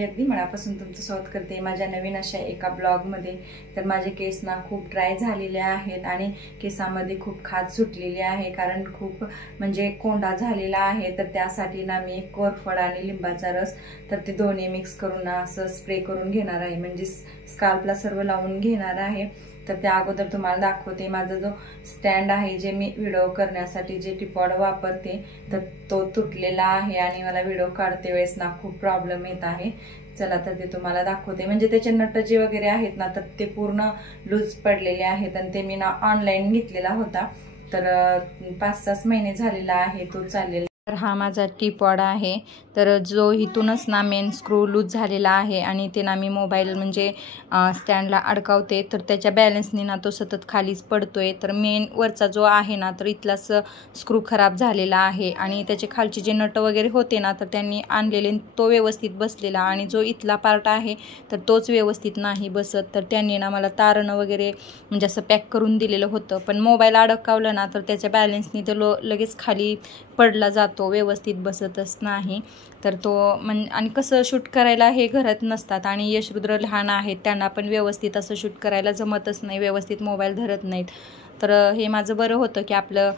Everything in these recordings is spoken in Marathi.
वैशाली अगदी मनापासून तुमचं स्वागत करते माझ्या नवीन अशा एका ब्लॉगमध्ये। तर माझे केस ना खूप ड्राय झालेले आहेत आणि केसांमध्ये खूप खाज सुटलेली आहे, कारण खूप म्हणजे कोंडा झालेला आहे। तर त्यासाठी ना मी कोरफड आणि लिंबाचा रस तर ते दोन्ही मिक्स करून ना असं स्प्रे करून घेणार आहे, म्हणजे स्काल्पला सर्व लावून घेणार आहे। तर त्या अगोदर तुम्हाला दाखवते माझा जो स्टँड आहे, जे मी व्हिडिओ करण्यासाठी जे टिपॉड वापरते तर तो तुटलेला आहे आणि मला व्हिडिओ काढते वेळेस ना खूप प्रॉब्लेम येत आहे। चला तर ते तुम्हाला दाखवते। म्हणजे त्याचे नट जे वगैरे आहेत ना तर ते पूर्ण लूज पडलेले आहेत आणि ते मी ना ऑनलाईन घेतलेला होता। तर 5-6 महिने झालेला आहे तो चाललेला। तर हा माझा टीपॉड आहे, तर जो इथूनच ना मेन स्क्रू लूज झालेला आहे आणि ते ना मी मोबाईल म्हणजे स्टँडला अडकावते, तर त्याच्या बॅलन्सनी ना तो सतत खालीच पडतोय। तर मेन वरचा जो आहे ना तर इथलाच स्क्रू खराब झालेला आहे आणि त्याचे खालचे जे नट वगैरे होते ना तर त्यांनी आणलेले तो व्यवस्थित बसलेला, आणि जो इथला पार्ट आहे तर तोच व्यवस्थित नाही बसत। तर त्यांनी ना मला तारणं वगैरे म्हणजे असं पॅक करून दिलेलं होतं, पण मोबाईल अडकावलं ना तर त्याच्या बॅलन्सनी तो लगेच खाली पडला जातो, व्यवस्थित बसतच नाही। तर तो आणि कसं शूट करायला हे घरात नसतात आणि यशरुद्र लहान आहेत, त्यांना पण व्यवस्थित असं शूट करायला जमतच नाही, व्यवस्थित मोबाईल धरत नाहीत। तर हे माझं बरं होतं की आपलं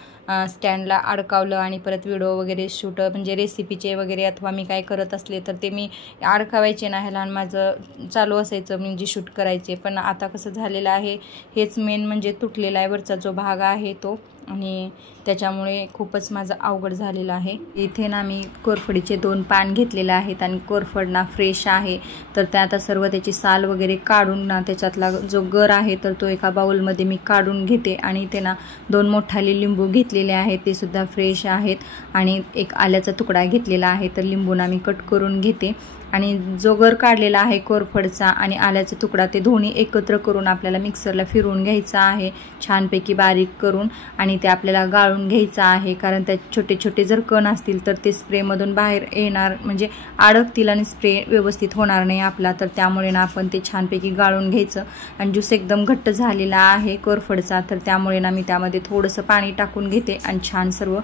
स्टँडला अडकावलं आणि परत व्हिडिओ वगैरे शूट म्हणजे रेसिपीचे वगैरे अथवा मी काय करत असले तर ते मी अडकावायचे नाही, लहान माझं चालू असायचं म्हणजे शूट करायचे। पण आता कसं झालेलं आहे, हेच मेन म्हणजे तुटलेला आहे वरचा जो भाग आहे तो, आणि त्याच्यामुळे खूपच माझं अवघड झालेलं आहे। इथे ना मी कोरफडीचे 2 पान घेतलेले आहेत आणि कोरफड ना फ्रेश आहे, तर त्या आता सर्व त्याची साल वगैरे काढून ना त्याच्यातला जो गर आहे तर तो एका बाउलमध्ये मी काढून घेते। आणि ते ना 2 मोठाले लिंबू घेतलेले आहेत, ते सुद्धा फ्रेश आहेत, आणि एक आल्याचा तुकडा घेतलेला आहे, तर लिंबूना मी कट करून घेते। आणि जो गर काढलेला आहे कोरफडचा आणि आल्याचा तुकडा ते दोन्ही एकत्र करून आपल्याला मिक्सरला फिरवून घ्यायचा आहे, छानपैकी बारीक करून, आणि ते आपल्याला गाळून घ्यायचं आहे, कारण त्यात छोटे छोटे जर कण असतील तर ते स्प्रेमधून बाहेर येणार म्हणजे अडकतील आणि स्प्रे व्यवस्थित होणार नाही आपला। तर त्यामुळे ना आपण ते छानपैकी गाळून घ्यायचं। आणि ज्यूस एकदम घट्ट झालेला आहे कोरफडचा, तर त्यामुळे ना मी त्यामध्ये थोडंसं पाणी टाकून घेते आणि छान सर्व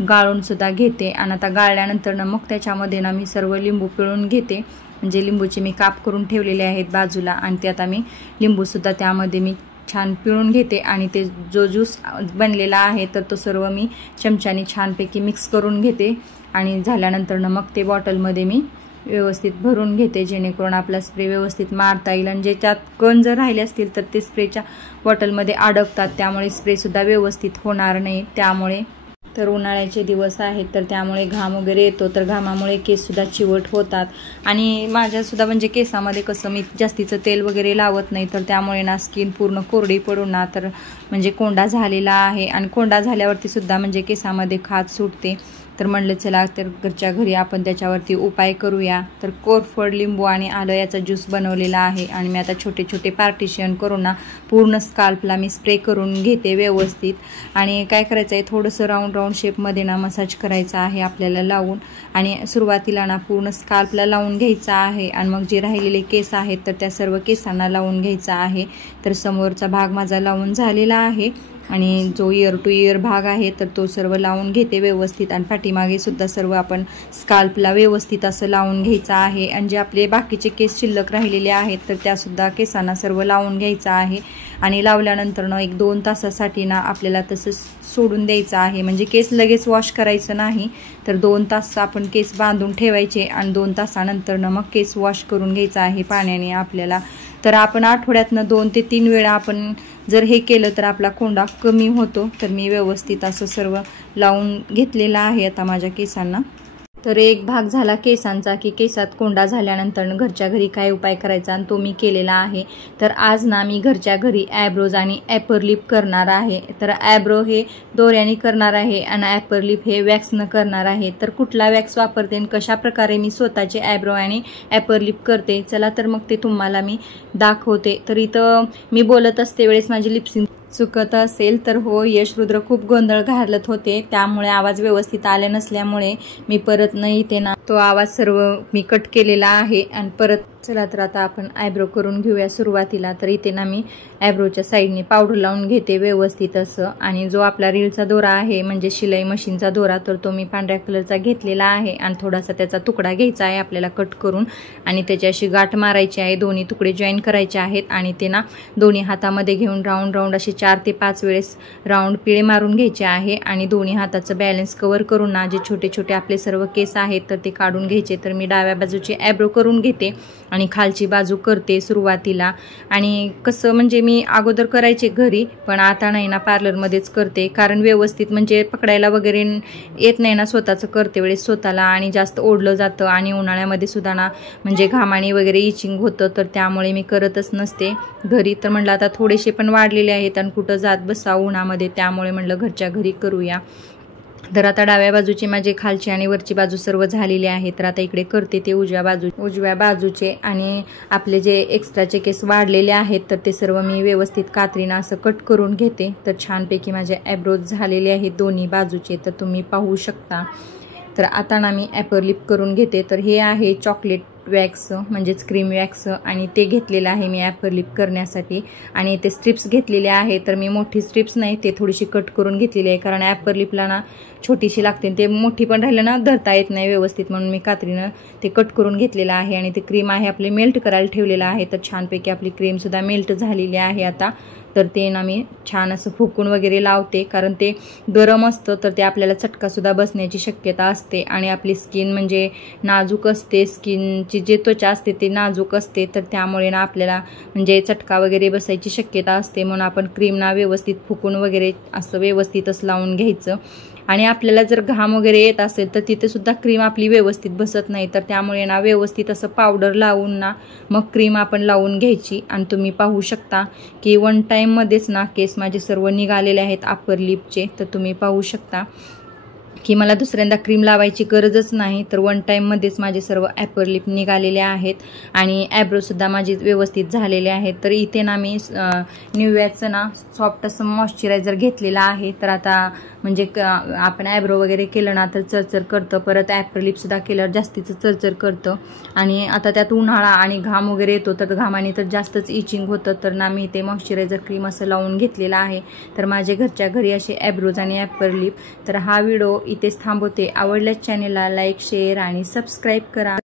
गाळून सुद्धा घेते। आणि आता गाळल्यानंतर ना मग त्याच्यामध्ये ना मी सर्व लिंबू पिळून घेते, म्हणजे लिंबूचे मी काप करून ठेवलेले आहेत बाजूला, आणि ते आता मी लिंबू सुद्धा त्यामध्ये मी छान पिळून घेते। आणि ते जो ज्यूस बनलेला आहे तर तो सर्व मी चमच्याने छानपैकी मिक्स करून घेते, आणि झाल्यानंतर ना मग ते बॉटलमध्ये मी व्यवस्थित भरून घेते, जेणेकरून आपला स्प्रे व्यवस्थित मारता येईल। आणि ज्याच्यात कण जर राहिले असतील तर ते स्प्रेच्या बॉटलमध्ये अडकतात, त्यामुळे स्प्रेसुद्धा व्यवस्थित होणार नाही। त्यामुळे तर उन्हाळ्याचे दिवस आहेत तर त्यामुळे घाम वगैरे येतो, तर घामामुळे केससुद्धा चिवट होतात। आणि माझ्यासुद्धा म्हणजे केसामध्ये कसं मी जास्तीचं तेल वगैरे लावत नाही, तर त्यामुळे ना स्किन पूर्ण कोरडी पडून ना तर म्हणजे कोंडा झालेला आहे, आणि कोंडा झाल्यावरती सुद्धा म्हणजे केसामध्ये खाज सुटते। तर म्हणलं चला तर घरच्या घरी आपण त्याच्यावरती उपाय करूया। तर कोरफड, लिंबू आणि आलं याचा ज्यूस बनवलेला आहे, आणि मी आता छोटे छोटे पार्टिशन करून ना पूर्ण स्काल्पला मी स्प्रे करून घेते व्यवस्थित। आणि काय करायचं आहे, थोडंसं राऊंड राऊंड शेपमध्ये ना मसाज करायचा आहे आपल्याला लावून, आणि सुरुवातीला ना पूर्ण स्काल्पला लावून घ्यायचा आहे, आणि मग जे राहिलेले केस आहेत तर त्या सर्व केसांना लावून घ्यायचा आहे। तर समोरचा भाग माझा लावून झालेला आहे, आणि जो इयर टू इयर भाग आहे तर तो सर्व लावून घेते व्यवस्थित, आणि पाठीमागे सुद्धा सर्व आपण स्काल्पला व्यवस्थित असं लावून घ्यायचं आहे। आणि जे आपले बाकीचे केस शिल्लक राहिलेले आहेत तर त्यासुद्धा केसांना सर्व लावून घ्यायचं आहे। आणि लावल्यानंतर ना 1-2 तासासाठी ना आपल्याला तसं सोडून द्यायचं आहे, म्हणजे केस लगेच वॉश करायचं नाही, तर 2 तास आपण केस बांधून ठेवायचे, आणि 2 तासानंतर ना मग केस वॉश करून घ्यायचं आहे पाण्याने आपल्याला। तर आपण आठवड्यातनं 2 ते 3 वेळा आपण जर हे केलं तर आपला कोंडा कमी होतो। तर मी व्यवस्थित असं सर्व लावून घेतलेलं आहे आता माझ्या केसांना। तर एक भाग झाला केसांचा, की केसात कोंडा झाल्यानंतर घरच्या घरी काय उपाय करायचा, आणि तो मी केलेला आहे। तर आज ना मी घरच्या घरी ॲब्रोज आणि ॲपर लिप करणार आहे। तर ॲब्रो हे दोऱ्याने करणार आहे आणि ॲपर लिप हे वॅक्सनं करणार आहे। तर कुठला वॅक्स वापरते आणि कशा प्रकारे मी स्वतःचे ॲब्रो आणि ॲपर लिप करते, चला तर मग ते तुम्हाला मी दाखवते। तर इथं मी बोलत असते वेळेस माझी लिपसिंग चुकत असेल तर हो. यश रुद्र खूप गोंधळ घालत होते, त्यामुळे आवाज व्यवस्थित आले नसल्यामुळे मी परत न इथे ना तो आवाज सर्व मी कट केलेला आहे. आणि परत चला तर आता आपण आयब्रो करून घेऊया सुरुवातीला. तर इथे ना मी आयब्रोच्या साईडने पावडर लावून घेते व्यवस्थित असं. आणि जो आपला रीलचा दोरा आहे म्हणजे शिलाई मशीनचा दोरा, तर तो मी पांढऱ्या कलरचा घेतलेला आहे. आणि थोडासा त्याचा तुकडा घ्यायचा आहे आपल्याला कट करून, आणि त्याची अशी गाठ मारायची आहे. दोन्ही तुकडे जॉईन करायचे आहेत आणि ते ना दोन्ही हातामध्ये घेऊन राऊंड राऊंड असे 4 ते 5 वेळेस राऊंड पिळे मारून घ्यायचे आहे. आणि दोन्ही हाताचं बॅलन्स कव्हर करून ना जे छोटे छोटे आपले सर्व केस आहेत तर ते काढून घ्यायचे. तर मी डाव्या बाजूची आयब्रो करून घेते आणि खालची बाजू करते सुरुवातीला. आणि कसं म्हणजे मी अगोदर करायचे घरी, पण आता नाही ना पार्लरमध्येच करते, कारण व्यवस्थित म्हणजे पकडायला वगैरे येत नाही ना स्वतःचं करते वेळेस स्वतःला, आणि जास्त ओढलं जातं. आणि उन्हाळ्यामध्ये सुद्धा ना म्हणजे घामाणी वगैरे इचिंग होतं, तर त्यामुळे मी करतच नसते घरी. तर म्हटलं आता थोडेसे पण वाढलेले आहेत आणि कुठं जात बसा उन्हामध्ये, त्यामुळे म्हटलं घरच्या घरी करूया. तर आता डाव्या बाजूची माझी खालची आणि वरची बाजू सर्व झालेली आहे. तर आता इकडे करते ते उजव्या बाजूचे. आणि आपले जे एक्स्ट्राचे केस वाढलेले आहेत तर ते सर्व मी व्यवस्थित कात्रीनं असं कट करून घेते. तर छानपैकी माझे आयब्रोज झालेले आहेत दोन्ही बाजूचे, तर तुम्ही पाहू शकता. तर आता ना मी ॲपर लिप करून घेते. तर हे आहे चॉकलेट वॅक्स म्हणजेच क्रीम वॅक्स, आणि ते घेतलेलं आहे मी ॲपर लिप करण्यासाठी. आणि ते स्ट्रिप्स घेतलेले आहे, तर मी मोठी स्ट्रिप्स नाही ते थोडीशी कट करून घेतलेली आहे, कारण ॲपर लिपला ना छोटीशी लागते, ते मोठी पण राहिलं ना धरता येत नाही व्यवस्थित, म्हणून मी कात्रीनं ते कट करून घेतलेलं आहे. आणि ते क्रीम आहे आपले मेल्ट करायला ठेवलेलं आहे. तर छानपैकी आपली क्रीमसुद्धा मेल्ट झालेली आहे आता. तर ते ना मी छान असं फुकून वगैरे लावते, कारण ते गरम असतं तर ते आपल्याला चटकासुद्धा बसण्याची शक्यता असते. आणि आपली स्किन म्हणजे नाजूक असते, स्किनची जे त्वचा असते ते नाजूक असते, तर त्यामुळे ना आपल्याला म्हणजे चटका वगैरे बसायची शक्यता असते. म्हणून आपण क्रीम ना व्यवस्थित फुकून वगैरे असं व्यवस्थितच लावून घ्यायचं. आणि आपल्याला जर घाम वगैरे येत असेल तर तिथे सुद्धा क्रीम आपली व्यवस्थित बसत नाही, तर त्यामुळे ना व्यवस्थित असं पावडर लावून ना मग क्रीम आपण लावून घ्यायची. आणि तुम्ही पाहू शकता की 1 टाईममध्येच ना केस माझे सर्व निघालेले आहेत अप्पर लिपचे. तर तुम्ही पाहू शकता की मला दुसऱ्यांदा क्रीम लावायची गरजच नाही, तर 1 टाईममध्येच माझे सर्व ॲपर लिप निघालेले आहेत. आणि ॲब्रोसुद्धा माझे व्यवस्थित झालेले आहेत. तर इथे ना मी निव्याचं ना सॉफ्ट असं मॉइश्चरायझर घेतलेलं आहे. तर आता म्हणजे आपण ॲब्रो वगैरे केलं ना तर चरचर करतं, परत ॲपर लिपसुद्धा केल्यावर जास्तीचं चरचर करतं. आणि आता त्यात उन्हाळा आणि घाम वगैरे येतो, तर घामाने तर जास्तच इचिंग होतं. तर ना मी ते मॉइश्चरायझर क्रीम असं लावून घेतलेलं आहे. तर माझे घरच्या घरी असे ॲब्रोज आणि ॲपर लिप. तर हा व्हिडिओ इथेच थांबवते. आवडल्यास चॅनेलला लाईक, शेअर आणि सबस्क्राईब करा.